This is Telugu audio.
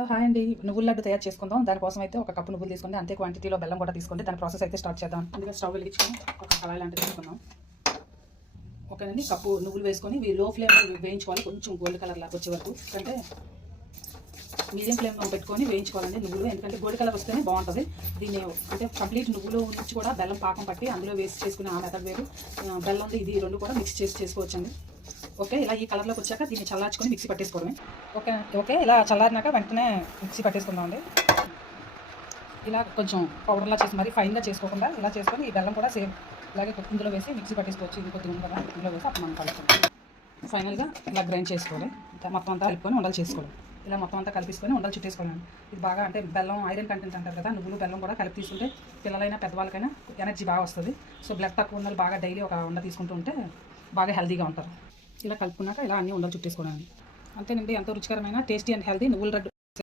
హాయ్ అండి. నువ్వుల లడ్డు తయారు చేసుకుందాం. దానికోసం అయితే ఒక కప్పు నువ్వులు తీసుకోండి. అంతే క్వాంటిటీలో బెల్లం కూడా తీసుకోండి. దాని ప్రాసెస్ అయితే స్టార్ట్ చేద్దాం. ముందుగా స్టవ్ వెలిగించుకొని ఒక కళాయి లాంటిది తీసుకుందాం. ఓకేనండి. కప్పు నువ్వులు వేసుకొని ఇవి లో ఫ్లేమ్ వేయించుకోవాలి. కొంచెం గోల్డ్ కలర్ లాగా వచ్చే వరకు. అంటే మీడియం ఫ్లేమ్లో పెట్టుకొని వేయించుకోవాలండి నువ్వులు. ఎందుకంటే గోల్డ్ కలర్ వస్తేనే బాగుంటుంది. దీన్ని అంటే కంప్లీట్ నువ్వులు నుంచి కూడా బెల్లం పాకం పట్టి అందులో వేసి చేసుకునే ఆ మెథడ్ వేరు. బెల్లం ఇది రెండు కూడా మిక్స్ చేసి చేసుకోవచ్చండి. ఓకే, ఇలా ఈ కలర్లోకి వచ్చాక దీన్ని చల్లార్చుకొని మిక్సీ పట్టేసుకోవడమే. ఓకే ఓకే ఇలా చల్లారినాక వెంటనే మిక్సీ పట్టేసుకుందామండి. ఇలా కొంచెం పౌడర్లా చేసి మరి ఫైన్గా చేసుకోకుండా ఇలా చేసుకొని ఈ బెల్లం కూడా సేమ్ ఇలాగే ఇందులో వేసి మిక్సీ పట్టేసుకోవచ్చు. ఇది కొద్దిగా ఉంది కదా, ఇందులో వేసి అప్పుడు మనం కలుపుకోవాలి. ఫైనల్గా ఇలా గ్రైండ్ చేసుకోవాలి. మొత్తం అంతా కలుపుకొని ఉండలు చేసుకోవాలి. ఇలా మొత్తం అంతా కలిపేసుకొని ఉండలు చుట్టేసుకోవాలి. ఇది బాగా అంటే బెల్లం ఐరన్ కంటెంట్ అంటారు కదా, నువ్వులు బెల్లం కూడా కలిపి తీసుకుంటే పిల్లలైనా పెద్దవాళ్ళకైనా ఎనర్జీ బాగా వస్తుంది. సో బ్లడ్ తక్కువ ఉన్న బాగా డైలీ ఒక ఉండ తీసుకుంటూ ఉంటే బాగా హెల్తీగా ఉంటారు. ఇలా కలుపుకున్నాక ఇలా అన్నీ ఉండలు చుట్టేసుకోవడానికి అంతేనండి. ఎంతో రుచికరమైన టేస్టీ అండ్ హెల్తీ నువ్వుల